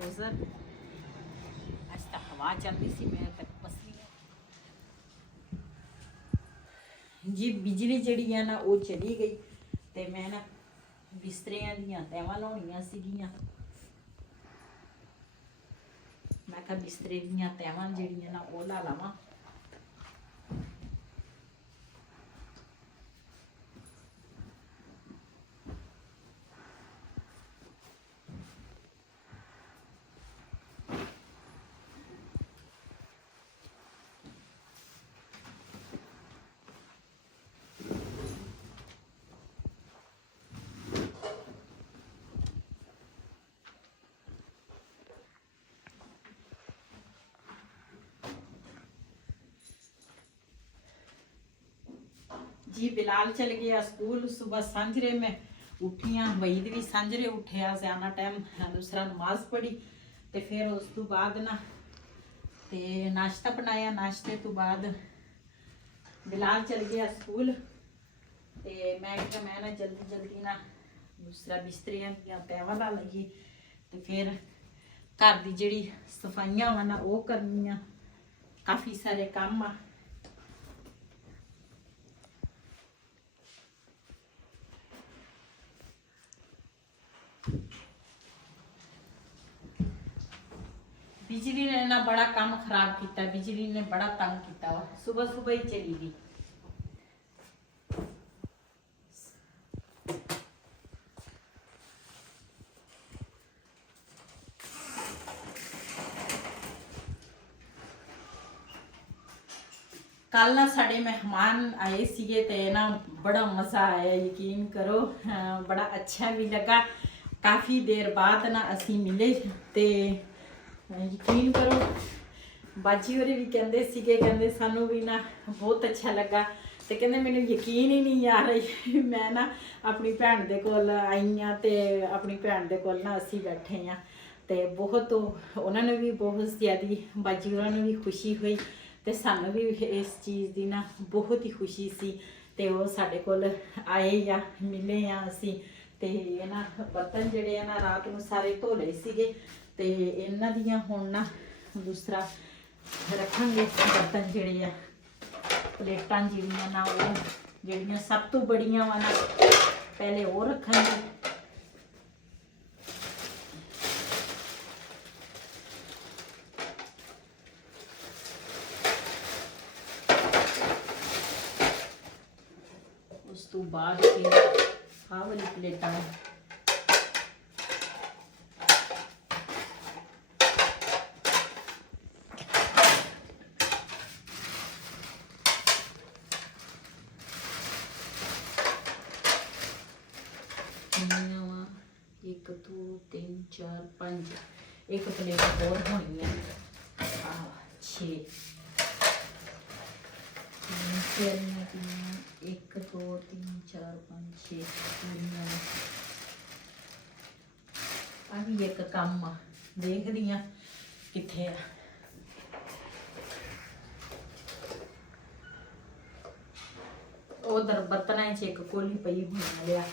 Closure आज तक हवा चलती सी मैं तक पसली जी बिजली जड़ी है ना वो चली गई तो मैं ना बिस्तरियां दियां तैवां लाउणियां सीगियां मैं कहा बिस्तरे दियां तैवां जड़ियां ना वो ला लावां जी बिलाल चल गया स्कूल सुबह सांझरे में उठियां वहीद भी सांझरे उठिया सियाना टाइम दूसरा नमाज पढ़ी तो फिर उस तो बाद ना ते नाश्ता बनाया नाश्ते तो बाद बिलाल चल गया स्कूल ते मैं ना जल्दी जल्दी ना दूसरा बिस्तरियां दियां तैवां ला लगी तो फिर घर दी जिहड़ी सफाइयां वा ना वो करनियां काफ़ी सारे काम आ बिजली ने ना बड़ा काम खराब किया बिजली ने बड़ा तंग किया वा सुबह सुबह ही चली गई कल ना साढ़े मेहमान आए सीगे ते ना बड़ा मज़ा आया यकीन करो बड़ा अच्छा भी लगा काफ़ी देर बाद ना असी मिले ते यकीन करो बाजी होरे भी कहते सानू भी ना बहुत अच्छा लगा तो कहते मैंने यकीन ही नहीं आ रही मैं ना अपनी भैन दे कोल आई हाँ तो अपनी भैन दे कोल ना असी बैठे हाँ तो बहुत उन्होंने भी बहुत ज़्यादा बाजी होरां नूं भी खुशी हुई तो सानू भी इस चीज़ की ना बहुत ही खुशी सी ते वो साडे कोल आए या मिले या असी ते ना बर्तन जिहड़े आ ना रात नूं सारे धो लए सीगे ते इन्हां दियां हुण ना दूसरा रखांगे बर्तन जिहड़े आ प्लेटां जिहड़ियां ना वो जिहड़ियां सब तो बड़ियां वा ना पहले वो रखांगे उस तो बाद फिर आह वाली प्लेटां एक दो तीन चार पाँच एक प्लेट और होनी है 6 एक दो तीन चार पाँच 6 अभी एक काम देखदी हाँ कित्थे आ उधर बर्तन च एक कोली पई हुई लिया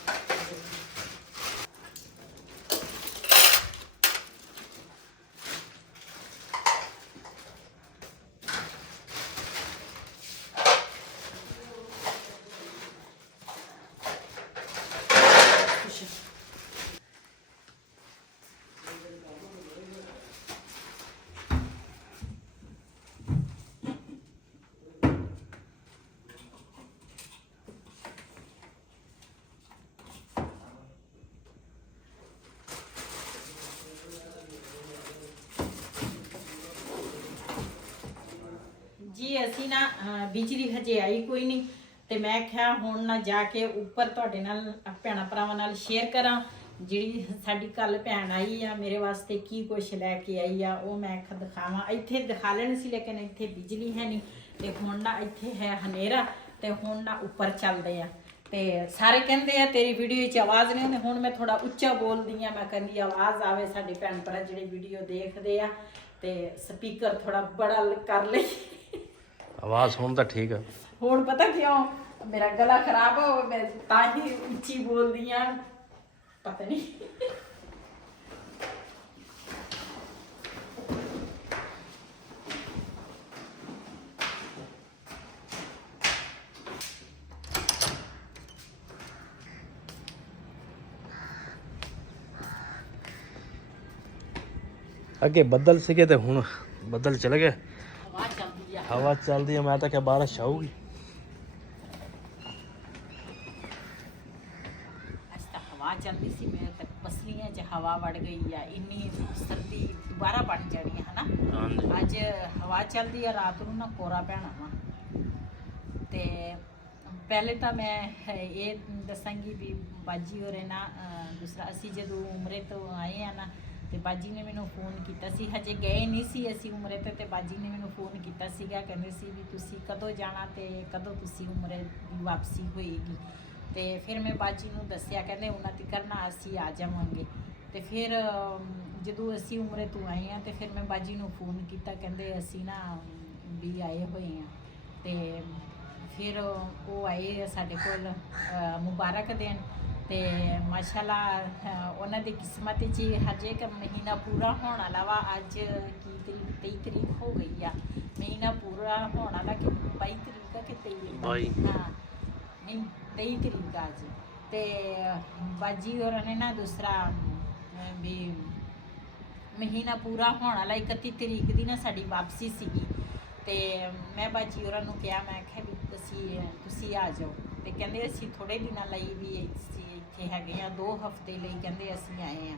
जी असी ना बिजली हजे आई कोई नहीं तो मैं क्या हुण ना जाके उपर तुहाडे नाल भैणां भरावां नाल शेयर करा जिहड़ी साडी कल भैन आई आ मेरे वास्ते की कुछ लैके आई आ वो मैं दिखावां इत्थे दिखा लेनी सी लेकिन इत्थे बिजली है नहीं तो हुण ना इत्थे है हनेरा तो हुण ना उपर चलदे आ ते सारे कहंदे आ तेरी वीडियो च आवाज़ नहीं आती हुण मैं थोड़ा उच्चा बोलदी आ मैं कहंदी आवाज़ आवे साडे भैन भरा जिहड़े वीडियो देखदे आ ते स्पीकर थोड़ा बड़ा कर लई आवाज़ हुण तां ठीक है हुण पता क्यों मेरा गला खराब हो मैं ताही उच्ची बोल दी पता नहीं ਅੱਗੇ ਬੱਦਲ ਸੀਗੇ ਤੇ ਹੁਣ ਬੱਦਲ ਚਲੇ ਗਏ, ਹਵਾ ਚੱਲਦੀ ਆ। ਹਵਾ ਚੱਲਦੀ ਹੈ। ਮੈਂ ਤਾਂ ਕਿਹਾ ਬਾਰਿਸ਼ ਆਊਗੀ। ਅੱਜ ਤਾਂ ਹਵਾ ਚੱਲਦੀ ਸੀ, ਮੇਰੇ ਤੱਕ ਪਸਲੀਆਂ 'ਚ ਹਵਾ ਵੜ ਗਈ ਆ। ਇੰਨੀ ਸਰਦੀ ਦੁਬਾਰਾ ਬਣ ਜਾਣੀ ਹੈ ਹਨਾ। ਹਾਂਜੀ ਅੱਜ ਹਵਾ ਚੱਲਦੀ ਆ, ਰਾਤ ਨੂੰ ਨਾ ਕੋਰਾ ਪੈਣਾ ਵਾ। ਤੇ ਪਹਿਲੇ ਤਾਂ ਮੈਂ ਇਹ ਦੱਸਾਂਗੀ ਵੀ ਬਾਜੀ ਹੋਰੇ ਨਾ ਦੂਸਰਾ ਅਸੀਂ ਜਦੋਂ ਉਮਰੇ ਤੋਂ ਆਏ ਆ ਨਾ, ਤੇ ਬਾਜੀ ਨੇ ਮੈਨੂੰ ਫੋਨ ਕੀਤਾ ਸੀ। ਹਜੇ ਗਏ ਨਹੀਂ ਸੀ ਅਸੀਂ ਉਮਰੇ ਤੇ ਬਾਜੀ ਨੇ ਮੈਨੂੰ ਫੋਨ ਕੀਤਾ ਸੀਗਾ, ਕਹਿੰਦੇ ਸੀ ਵੀ ਤੁਸੀਂ ਕਦੋਂ ਜਾਣਾ ਤੇ ਕਦੋਂ ਤੁਸੀਂ ਉਮਰੇ ਦੀ ਵਾਪਸੀ ਹੋਏਗੀ। ਤੇ ਫਿਰ ਮੈਂ ਬਾਜੀ ਨੂੰ ਦੱਸਿਆ, ਕਹਿੰਦੇ ਉਹਨਾਂ ਦੀ ਕਰਨਾ ਅਸੀਂ ਆ ਜਾਵਾਂਗੇ। ਤੇ ਫਿਰ ਜਦੋਂ ਅਸੀਂ ਉਮਰੇ ਤੋਂ ਆਏ ਆ ਤੇ ਫਿਰ ਮੈਂ ਬਾਜੀ ਨੂੰ ਫੋਨ ਕੀਤਾ, ਕਹਿੰਦੇ ਅਸੀਂ ਨਾ ਵੀ ਆਏ ਹੋਏ ਆ। ਤੇ ਫਿਰ ਉਹ ਆਏ ਸਾਡੇ ਕੋਲ ਮੁਬਾਰਕ ਦੇਣ। ਤੇ ਮਾਸ਼ਾਅੱਲਾ ਉਹਨਾਂ ਦੀ ਕਿਸਮਤ 'ਚ ਹਜੇ ਇੱਕ ਮਹੀਨਾ ਪੂਰਾ ਹੋਣ ਵਾਲਾ ਵਾ। ਅੱਜ ਕੀ ਤਰੀਕ 23 ਤਰੀਕ ਹੋ ਗਈ ਆ, ਮਹੀਨਾ ਪੂਰਾ ਹੋਣ ਵਾਲਾ ਕਿ 22 ਤਰੀਕ ਆ ਕਿ 23 ਹਾਂ ਨਹੀਂ 23 ਤਰੀਕ ਆ ਅੱਜ। ਤੇ ਬਾਜੀ ਹੋਰਾਂ ਨੇ ਨਾ ਦੂਸਰਾ ਵੀ ਮਹੀਨਾ ਪੂਰਾ ਹੋਣ ਵਾਲਾ 31 ਤਰੀਕ ਦੀ ਨਾ ਸਾਡੀ ਵਾਪਸੀ ਸੀਗੀ। ਤੇ ਮੈਂ ਬਾਜੀ ਹੋਰਾਂ ਨੂੰ ਕਿਹਾ, ਮੈਂ ਕਿਹਾ ਵੀ ਤੁਸੀਂ ਆ ਜਾਓ। ਤੇ ਕਹਿੰਦੇ ਅਸੀਂ ਥੋੜ੍ਹੇ ਦਿਨਾਂ ਲਈ ਵੀ ਅਸੀਂ ਇੱਥੇ ਹੈਗੇ ਆ, 2 ਹਫ਼ਤੇ ਲਈ ਕਹਿੰਦੇ ਅਸੀਂ ਆਏ ਆ।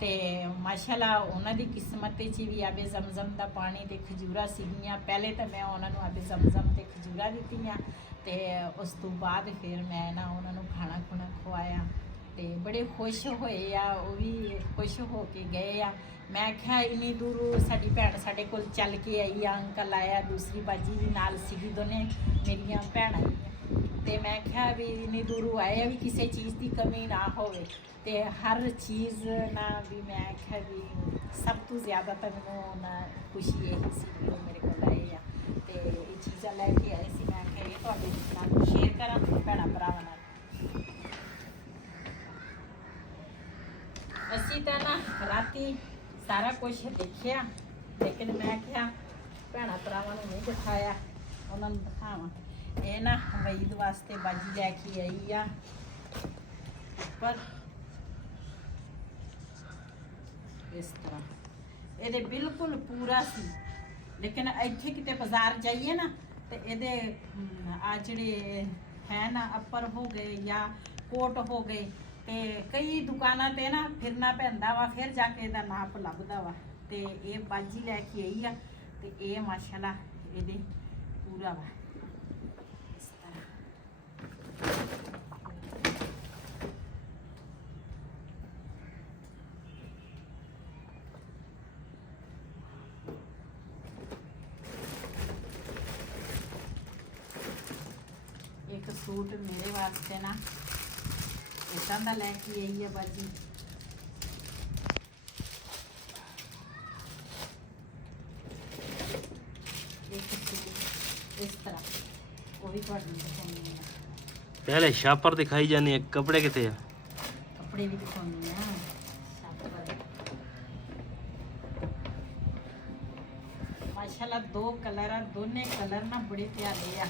ਤੇ ਮਾਸ਼ਾਅੱਲਾ ਉਹਨਾਂ ਦੀ ਕਿਸਮਤ 'ਚ ਵੀ ਆਬੇ ਜ਼ਮਜ਼ਮ ਦਾ ਪਾਣੀ ਤੇ ਖਜੂਰਾਂ ਸੀਗੀਆਂ। ਪਹਿਲੇ ਤਾਂ ਮੈਂ ਉਹਨਾਂ ਨੂੰ ਆਬੇ ਜ਼ਮਜ਼ਮ ਤੇ ਖਜੂਰਾਂ ਦਿੱਤੀਆਂ ਤੇ ਉਸ ਤੋਂ ਬਾਅਦ ਫਿਰ ਮੈਂ ਨਾ ਉਹਨਾਂ ਨੂੰ ਖਾਣਾ ਖੁਣਾ ਖਵਾਇਆ। ਤੇ ਬੜੇ ਖੁਸ਼ ਹੋਏ ਆ, ਉਹ ਵੀ ਖੁਸ਼ ਹੋ ਕੇ ਗਏ ਆ। ਮੈਂ ਕਿਹਾ ਇੰਨੀ ਦੂਰੋਂ ਸਾਡੀ ਭੈਣ ਸਾਡੇ ਕੋਲ ਚੱਲ ਕੇ ਆਈ ਆ, ਅੰਕਲ ਆਇਆ, ਦੂਸਰੀ ਬਾਜੀ ਵੀ ਨਾਲ ਸੀਗੀ, ਦੋਨੇ ਮੇਰੀਆਂ ਭੈਣਾਂ ਹੀ। ਤੇ ਮੈਂ ਕਿਹਾ ਵੀ ਇੰਨੀ ਦੂਰੋਂ ਆਏ ਆ ਵੀ ਕਿਸੇ ਚੀਜ਼ ਦੀ ਕਮੀ ਨਾ ਹੋਵੇ। ਤੇ ਹਰ ਚੀਜ਼ ਨਾ ਵੀ ਮੈਂ ਕਿਹਾ ਵੀ ਸਭ ਤੋਂ ਜ਼ਿਆਦਾ ਤਾਂ ਮੈਨੂੰ ਨਾ ਖੁਸ਼ੀ ਇਹ ਸੀ ਕਿ ਉਹ ਮੇਰੇ ਕੋਲ ਆਏ ਆ ਤੇ ਇਹ ਚੀਜ਼ਾਂ ਲੈ ਕੇ ਆਏ ਸੀ। ਮੈਂ ਕਿਹਾ ਇਹ ਤੁਹਾਡੇ ਨਾਲ ਸ਼ੇਅਰ ਕਰਾਂ ਭੈਣਾਂ ਭਰਾਵਾਂ ਨਾਲ। ਅਸੀਂ ਤਾਂ ਨਾ ਰਾਤੀ ਸਾਰਾ ਕੁਝ ਦੇਖਿਆ, ਲੇਕਿਨ ਮੈਂ ਕਿਹਾ ਭੈਣਾਂ ਭਰਾਵਾਂ ਨੂੰ ਨਹੀਂ ਦਿਖਾਇਆ, ਉਹਨਾਂ ਨੂੰ ਦਿਖਾਵਾਂ। ਇਹ ਨਾ ਹਮੀਦ ਵਾਸਤੇ ਬਾਜੀ ਲੈ ਕੇ ਆਈ ਆ ਉੱਪਰ ਇਸ ਤਰ੍ਹਾਂ। ਇਹਦੇ ਬਿਲਕੁਲ ਪੂਰਾ ਸੀ, ਲੇਕਿਨ ਇੱਥੇ ਕਿਤੇ ਬਾਜ਼ਾਰ ਜਾਈਏ ਨਾ ਤੇ ਇਹਦੇ ਆ ਜਿਹੜੇ ਹੈ ਨਾ ਅੱਪਰ ਹੋ ਗਏ ਜਾਂ ਕੋਟ ਹੋ ਗਏ, ਤੇ ਕਈ ਦੁਕਾਨਾਂ ਤੇ ਨਾ ਫਿਰਨਾ ਪੈਂਦਾ ਵਾ, ਫਿਰ ਜਾ ਕੇ ਇਹਦਾ ਨਾਪ ਲੱਭਦਾ ਵਾ। ਤੇ ਇਹ ਬਾਜੀ ਲੈ ਕੇ ਆਈ ਆ ਤੇ ਇਹ ਮਾਸ਼ਾਅੱਲਾ ਇਹਦੇ ਪੂਰਾ ਵਾ ਇਸ ਤਰ੍ਹਾਂ। ਇੱਕ ਸੂਟ ਮੇਰੇ ਵਾਸਤੇ ਨਾ ਇਦਾਂ ਦਾ ਲੈ ਕੇ ਆਈ ਆ ਬਾਜੀ। ਇੱਕ ਸੂਟ ਇਸ ਤਰ੍ਹਾਂ, ਉਹ ਵੀ ਤੁਹਾਨੂੰ ਦਿਖਾਉਣੀ ਆ। ਪਹਿਲੇ ਸ਼ਾਪਰ ਦਿਖਾਈ ਜਾਨੀ ਹੈ, ਕੱਪੜੇ ਕਿਤੇ ਆ? ਕੱਪੜੇ ਵੀ ਦਿਖਾਉਣੀ ਆ। ਮਾਸ਼ਾਅੱਲਾ 2 ਕਲਰ ਆ, ਦੋਨੇ ਕਲਰ ਨਾ ਬੜੇ ਪਿਆਰੇ ਆ।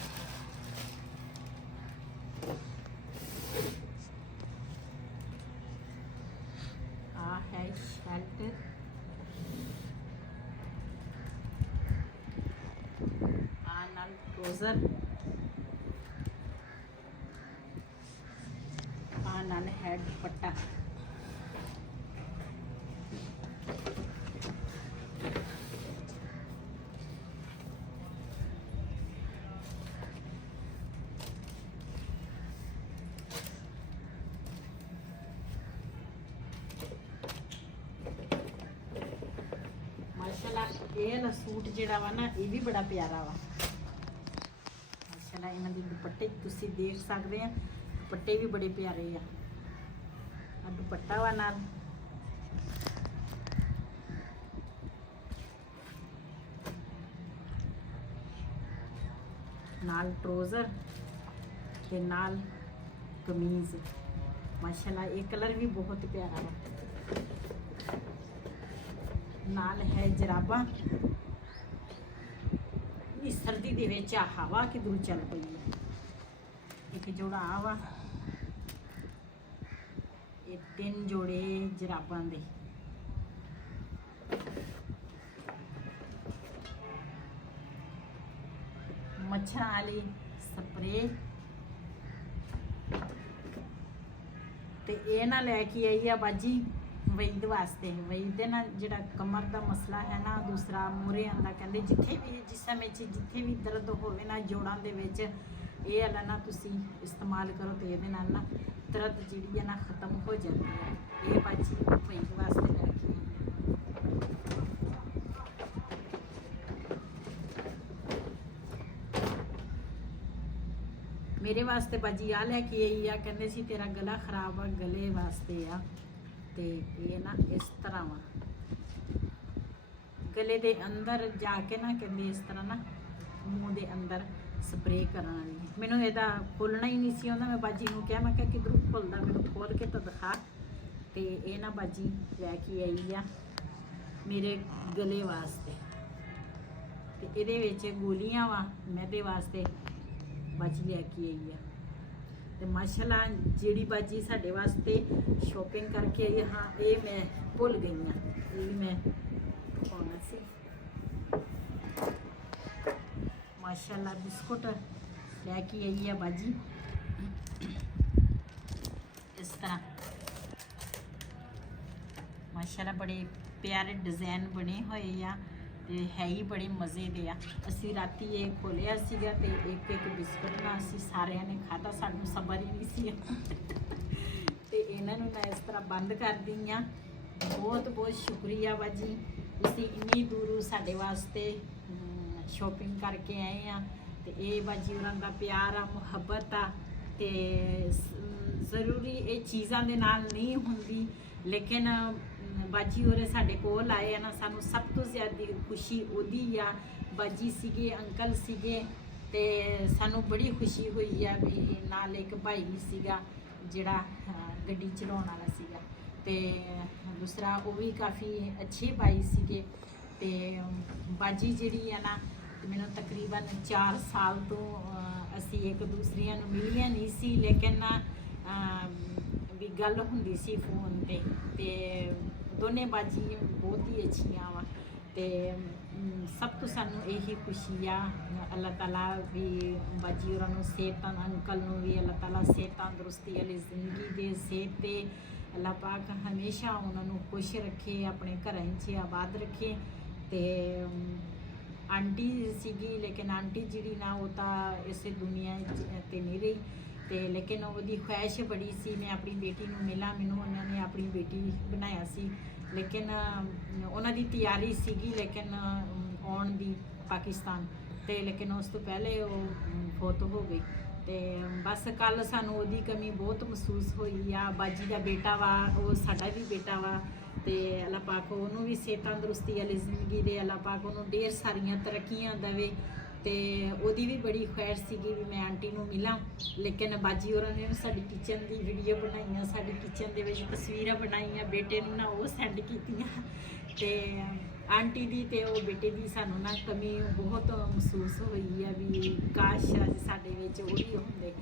ਆ ਹੈ ਸ਼ਰਟ, ਆ ਨਾਲ ਟਰੋਜ਼ਰ, ਆ ਨਾਲ ਹੈ ਦੁਪੱਟਾ। ਮਾਸ਼ਾਅੱਲਾ ਇਹ ਨਾ ਸੂਟ ਜਿਹੜਾ ਵਾ ਨਾ ਇਹ ਵੀ ਬੜਾ ਪਿਆਰਾ ਵਾ। ਮਾਸ਼ਾਅੱਲਾ ਇਹਨਾਂ ਦੇ ਦੁਪੱਟੇ ਤੁਸੀਂ ਦੇਖ ਸਕਦੇ ਆ, ਦੁਪੱਟੇ ਵੀ ਬੜੇ ਪਿਆਰੇ ਆ। ਆ ਦੁਪੱਟਾ ਵਾ ਨਾਲ ਟਰੋਜ਼ਰ ਤੇ ਨਾਲ ਕਮੀਜ਼। ਮਾਸ਼ਾਅੱਲਾ ਇਹ ਕਲਰ ਵੀ ਬਹੁਤ ਪਿਆਰਾ ਵਾ। ਨਾਲ ਹੈ ਜਰਾਬਾਂ। ਇਸ ਸਰਦੀ ਦੇ ਵਿੱਚ ਆ ਹਵਾ ਕਿਧਰੋਂ ਚੱਲ ਪਈ ਹੈ। ਇੱਕ ਜੋੜਾ ਆ ਵਾ, ਇਹ 3 ਜੋੜੇ ਜਰਾਬਾਂ ਦੇ। ਮੱਛਰਾਂ ਵਾਲੀ ਸਪਰੇ ਤੇ ਇਹ ਨਾ ਲੈ ਕੇ ਆਈ ਆ ਬਾਜੀ ਵੈਦ ਵਾਸਤੇ। ਵੈਦ ਦੇ ਨਾਲ ਜਿਹੜਾ ਕਮਰ ਦਾ ਮਸਲਾ ਹੈ ਨਾ, ਦੂਸਰਾ ਮੂਹਰੇ ਆਂਦਾ, ਕਹਿੰਦੇ ਜਿੱਥੇ ਵੀ ਜਿਸ ਸਮੇਂ 'ਚ ਜਿੱਥੇ ਵੀ ਦਰਦ ਹੋਵੇ ਨਾ ਜੋੜਾਂ ਦੇ ਵਿੱਚ, ਇਹ ਵਾਲਾ ਨਾ ਤੁਸੀਂ ਇਸਤੇਮਾਲ ਕਰੋ ਤੇ ਇਹਦੇ ਨਾਲ ਨਾ ਦਰਦ ਜਿਹੜੀ ਹੈ ਨਾ ਖਤਮ ਹੋ ਜਾਂਦੀ ਹੈ। ਇਹ ਬਾਜੀ ਵੈਦ ਵਾਸਤੇ ਲੈ ਕੇ ਆਈ ਮੇਰੇ ਵਾਸਤੇ ਬਾਜੀ ਆ ਲੈ ਕੇ ਆਈ ਆ। ਕਹਿੰਦੇ ਸੀ ਤੇਰਾ ਗਲਾ ਖਰਾਬ ਆ, ਗਲੇ ਵਾਸਤੇ ਆ। ਤੇ ਇਹ ਨਾ ਇਸ ਤਰ੍ਹਾਂ ਵਾ, ਗਲੇ ਦੇ ਅੰਦਰ ਜਾ ਕੇ ਨਾ ਕਹਿੰਦੇ ਇਸ ਤਰ੍ਹਾਂ ਨਾ ਮੂੰਹ ਦੇ ਅੰਦਰ ਸਪਰੇ ਕਰਨ ਵਾਲੀ। ਮੈਨੂੰ ਇਹਦਾ ਖੋਲਣਾ ਹੀ ਨਹੀਂ ਸੀ ਆਉਂਦਾ। ਮੈਂ ਬਾਜੀ ਨੂੰ ਕਿਹਾ, ਮੈਂ ਕਿਹਾ ਕਿੱਧਰੋਂ ਖੁੱਲਦਾ, ਮੈਨੂੰ ਖੋਲ ਕੇ ਤਾਂ ਦਿਖਾ। ਤੇ ਇਹ ਨਾ ਬਾਜੀ ਲੈ ਕੇ ਆਈ ਆ ਮੇਰੇ ਗਲੇ ਵਾਸਤੇ। ਤੇ ਇਹਦੇ ਵਿੱਚ ਗੋਲੀਆਂ ਵਾ ਮੈਦੇ ਵਾਸਤੇ, ਬਾਜੀ ਲੈ ਕੇ ਆਈ ਆ। ਤੇ ਮਾਸ਼ਾਅੱਲਾ ਜਿਹੜੀ ਬਾਜੀ ਸਾਡੇ ਵਾਸਤੇ ਸ਼ੋਪਿੰਗ ਕਰਕੇ ਆਈ, ਹਾਂ ਇਹ ਮੈਂ ਭੁੱਲ ਗਈ ਆ, ਇਹ ਵੀ ਮੈਂ ਪਾਉਣਾ ਸੀ। ਮਾਸ਼ਾਅੱਲਾ ਬਿਸਕੁਟ ਲੈ ਕੇ ਆਈ ਆ ਬਾਜੀ ਇਸ ਤਰ੍ਹਾਂ। ਮਾਸ਼ਾਅੱਲਾ ਬੜੇ ਪਿਆਰੇ ਡਿਜ਼ਾਈਨ ਬਣੇ ਹੋਏ ਆ ਤੇ ਹੈ ਹੀ ਬੜੇ ਮਜ਼ੇ ਦੇ ਆ। ਅਸੀਂ ਰਾਤੀ ਇਹ ਖੋਲਿਆ ਸੀਗਾ ਤੇ ਇੱਕ ਇੱਕ ਬਿਸਕੁਟ ਨਾ ਅਸੀਂ ਸਾਰਿਆਂ ਨੇ ਖਾਧਾ, ਸਾਨੂੰ ਸਬਰ ਹੀ ਨਹੀਂ ਸੀ ਤੇ ਇਹਨਾਂ ਨੂੰ ਮੈਂ ਇਸ ਤਰ੍ਹਾਂ ਬੰਦ ਕਰਦੀ ਆ। ਬਹੁਤ ਬਹੁਤ ਸ਼ੁਕਰੀਆ ਬਾਜੀ, ਤੁਸੀਂ ਇੰਨੀ ਦੂਰੋਂ ਸਾਡੇ ਵਾਸਤੇ ਸ਼ੋਪਿੰਗ ਕਰਕੇ ਆਏ ਆ। ਤੇ ਇਹ ਬਾਜੀ ਉਹਨਾਂ ਦਾ ਪਿਆਰ ਆ, ਮੁਹੱਬਤ ਆ। ਤੇ ਜ਼ਰੂਰੀ ਇਹ ਚੀਜ਼ਾਂ ਦੇ ਨਾਲ ਨਹੀਂ ਹੁੰਦੀ, ਲੇਕਿਨ ਬਾਜੀ ਹੋਰੇ ਸਾਡੇ ਕੋਲ ਆਏ ਆ ਨਾ, ਸਾਨੂੰ ਸਭ ਤੋਂ ਜ਼ਿਆਦਾ ਖੁਸ਼ੀ ਉਹਦੀ ਆ। ਬਾਜੀ ਸੀਗੇ, ਅੰਕਲ ਸੀਗੇ ਤੇ ਸਾਨੂੰ ਬੜੀ ਖੁਸ਼ੀ ਹੋਈ ਆ ਵੀ ਨਾਲ ਇੱਕ ਭਾਈ ਸੀਗਾ ਜਿਹੜਾ ਗੱਡੀ ਚਲਾਉਣ ਵਾਲਾ ਸੀਗਾ ਤੇ ਦੂਸਰਾ ਉਹ ਵੀ ਕਾਫੀ ਅੱਛੇ ਭਾਈ ਸੀਗੇ। ਤੇ ਬਾਜੀ ਜਿਹੜੀ ਆ ਨਾ, ਮੈਨੂੰ ਤਕਰੀਬਨ 4 ਸਾਲ ਤੋਂ ਅਸੀਂ ਇੱਕ ਦੂਸਰੀਆਂ ਨੂੰ ਮਿਲੀਆਂ ਨਹੀਂ ਸੀ, ਲੇਕਿਨ ਵੀ ਗੱਲ ਹੁੰਦੀ ਸੀ ਫੋਨ ਤੇ ਦੋਨੇ ਬਾਜੀ ਬਹੁਤ ਹੀ ਅੱਛੀਆਂ ਵਾ। ਤੇ ਸਭ ਤੋਂ ਸਾਨੂੰ ਇਹੀ ਖੁਸ਼ੀ ਆ, ਅੱਲਾਹ ਤਾਲਾ ਵੀ ਬਾਜੀ ਹੋਰਾਂ ਨੂੰ ਸਿਹਤਾਂ, ਅੰਕਲ ਨੂੰ ਵੀ ਅੱਲਾਹ ਤਾਲਾ ਸਿਹਤ ਤੰਦਰੁਸਤੀ ਵਾਲੀ ਜ਼ਿੰਦਗੀ ਦੇ, ਸਿਹਤ ਤੇ ਅੱਲਾਹ ਪਾਕ ਹਮੇਸ਼ਾ ਉਹਨਾਂ ਨੂੰ ਖੁਸ਼ ਰੱਖੇ, ਆਪਣੇ ਘਰਾਂ 'ਚ ਆਬਾਦ ਰੱਖੇ। ਤੇ ਆਂਟੀ ਸੀਗੀ, ਲੇਕਿਨ ਆਂਟੀ ਜਿਹੜੀ ਨਾ ਉਹ ਤਾਂ ਇਸੇ ਦੁਨੀਆ 'ਤੇ ਨਹੀਂ ਰਹੀ। ਤੇ ਲੇਕਿਨ ਉਹਦੀ ਖੁਆਇਸ਼ ਬੜੀ ਸੀ ਮੈਂ ਆਪਣੀ ਬੇਟੀ ਨੂੰ ਮਿਲਾਂ। ਮੈਨੂੰ ਉਹਨਾਂ ਨੇ ਆਪਣੀ ਬੇਟੀ ਬਣਾਇਆ ਸੀ, ਲੇਕਿਨ ਉਹਨਾਂ ਦੀ ਤਿਆਰੀ ਸੀਗੀ ਲੇਕਿਨ ਆਉਣ ਦੀ ਪਾਕਿਸਤਾਨ, ਤੇ ਲੇਕਿਨ ਉਸ ਤੋਂ ਪਹਿਲੇ ਉਹ ਫੌਤ ਹੋ ਗਈ। ਤੇ ਬਸ ਕੱਲ ਸਾਨੂੰ ਉਹਦੀ ਕਮੀ ਬਹੁਤ ਮਹਿਸੂਸ ਹੋਈ ਆ। ਬਾਜੀ ਦਾ ਬੇਟਾ ਵਾ, ਉਹ ਸਾਡਾ ਵੀ ਬੇਟਾ ਵਾ ਤੇ ਅੱਲਾਹ ਪਾਕ ਉਹਨੂੰ ਵੀ ਸਿਹਤ ਤੰਦਰੁਸਤੀ ਵਾਲੀ ਜ਼ਿੰਦਗੀ ਦੇ, ਅੱਲਾਹ ਪਾਕ ਉਹਨੂੰ ਢੇਰ ਸਾਰੀਆਂ ਤਰੱਕੀਆਂ ਦੇਵੇ। ਤੇ ਉਹਦੀ ਵੀ ਬੜੀ ਖੁਆਇਸ਼ ਸੀਗੀ ਵੀ ਮੈਂ ਆਂਟੀ ਨੂੰ ਮਿਲਾਂ, ਲੇਕਿਨ ਬਾਜੀ ਹੋਰਾਂ ਨੇ ਸਾਡੀ ਕਿਚਨ ਦੀ ਵੀਡੀਓ ਬਣਾਈਆਂ, ਸਾਡੀ ਕਿਚਨ ਦੇ ਵਿੱਚ ਤਸਵੀਰਾਂ ਬਣਾਈਆਂ, ਬੇਟੇ ਨੂੰ ਨਾ ਉਹ ਸੈਂਡ ਕੀਤੀਆਂ। ਤੇ ਆਂਟੀ ਦੀ ਤੇ ਉਹ ਬੇਟੇ ਦੀ ਸਾਨੂੰ ਨਾ ਕਮੀ ਬਹੁਤ ਮਹਿਸੂਸ ਹੋਈ ਆ ਵੀ ਕਾਸ਼ ਅੱਜ ਸਾਡੇ ਵਿੱਚ ਉਹ ਵੀ ਹੁੰਦੇ।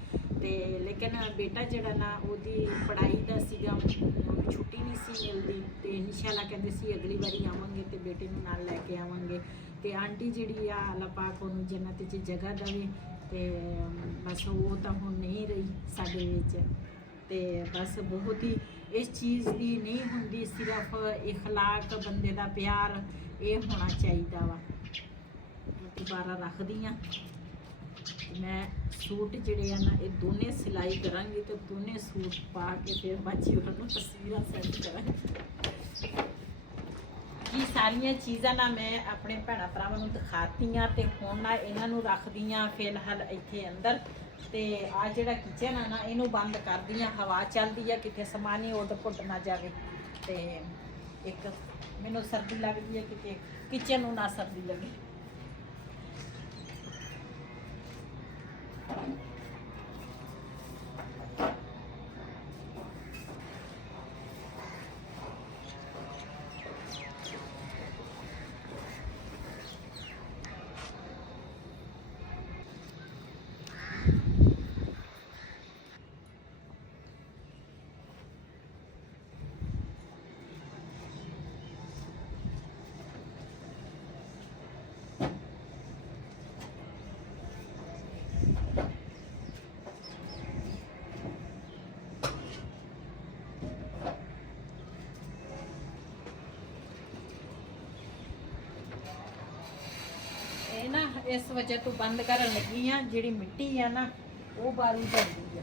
ਤੇ ਲੇਕਿਨ ਬੇਟਾ ਜਿਹੜਾ ਨਾ ਉਹਦੀ ਪੜ੍ਹਾਈ ਦਾ ਸੀਗਾ, ਉਹਨੂੰ ਛੁੱਟੀ ਨਹੀਂ ਸੀ ਮਿਲਦੀ। ਤੇ ਇਨਸ਼ਾਅੱਲਾ ਕਹਿੰਦੇ ਸੀ ਅਗਲੀ ਵਾਰੀ ਆਵਾਂਗੇ ਤੇ ਬੇਟੇ ਨੂੰ ਨਾਲ ਲੈ ਕੇ ਆਵਾਂਗੇ। ਤੇ ਆਂਟੀ ਜਿਹੜੀ ਆ ਅੱਲਾਹ ਪਾਕ ਉਹਨੂੰ ਜੰਨਤ 'ਚ ਜਗ੍ਹਾ ਦੇਵੇ। ਤੇ ਬਸ ਉਹ ਤਾਂ ਹੁਣ ਨਹੀਂ ਰਹੀ ਸਾਡੇ ਵਿੱਚ। ਤੇ ਬਸ ਬਹੁਤ ਹੀ ਇਸ ਚੀਜ਼ ਦੀ ਨਹੀਂ ਹੁੰਦੀ, ਸਿਰਫ ਇਖਲਾਕ, ਬੰਦੇ ਦਾ ਪਿਆਰ, ਇਹ ਹੋਣਾ ਚਾਹੀਦਾ ਵਾ। ਦੁਬਾਰਾ ਰੱਖਦੀ ਹਾਂ ਮੈਂ ਸੂਟ ਜਿਹੜੇ ਆ ਨਾ, ਇਹ ਦੋਨੇ ਸਿਲਾਈ ਕਰਾਂਗੀ ਤੇ ਦੋਨੇ ਸੂਟ ਪਾ ਕੇ ਫਿਰ ਬਾਜੀ ਉਹਨਾਂ ਨੂੰ ਤਸਵੀਰਾਂ ਸੈਂਡ ਕਰਾਂਗੀ। ਇਹ ਸਾਰੀਆਂ ਚੀਜ਼ਾਂ ਨਾ ਮੈਂ ਆਪਣੇ ਭੈਣਾਂ ਭਰਾਵਾਂ ਨੂੰ ਦਿਖਾਤੀਆਂ ਤੇ ਹੁਣ ਨਾ ਇਹਨਾਂ ਨੂੰ ਰੱਖਦੀਆਂ ਫਿਲਹਾਲ ਇੱਥੇ ਅੰਦਰ। ਤੇ ਆ ਜਿਹੜਾ ਕਿਚਨ ਆ ਨਾ, ਇਹਨੂੰ ਬੰਦ ਕਰਦੀਆਂ, ਹਵਾ ਚੱਲਦੀ ਆ, ਕਿਤੇ ਸਮਾਨ ਹੀ ਉੱਡ ਪੁੱਟ ਨਾ ਜਾਵੇ। ਤੇ ਇੱਕ ਮੈਨੂੰ ਸਰਦੀ ਲੱਗਦੀ ਹੈ, ਕਿਤੇ ਕਿਚਨ ਨੂੰ ਨਾ ਸਰਦੀ ਲੱਗੇ। ਇਸ ਵਜ੍ਹਾ ਤੋਂ ਬੰਦ ਕਰਨ ਲੱਗੀ ਆ, ਜਿਹੜੀ ਮਿੱਟੀ ਆ ਨਾ ਉਹ ਬਾਰੀ ਜਾਂਦੀ ਆ।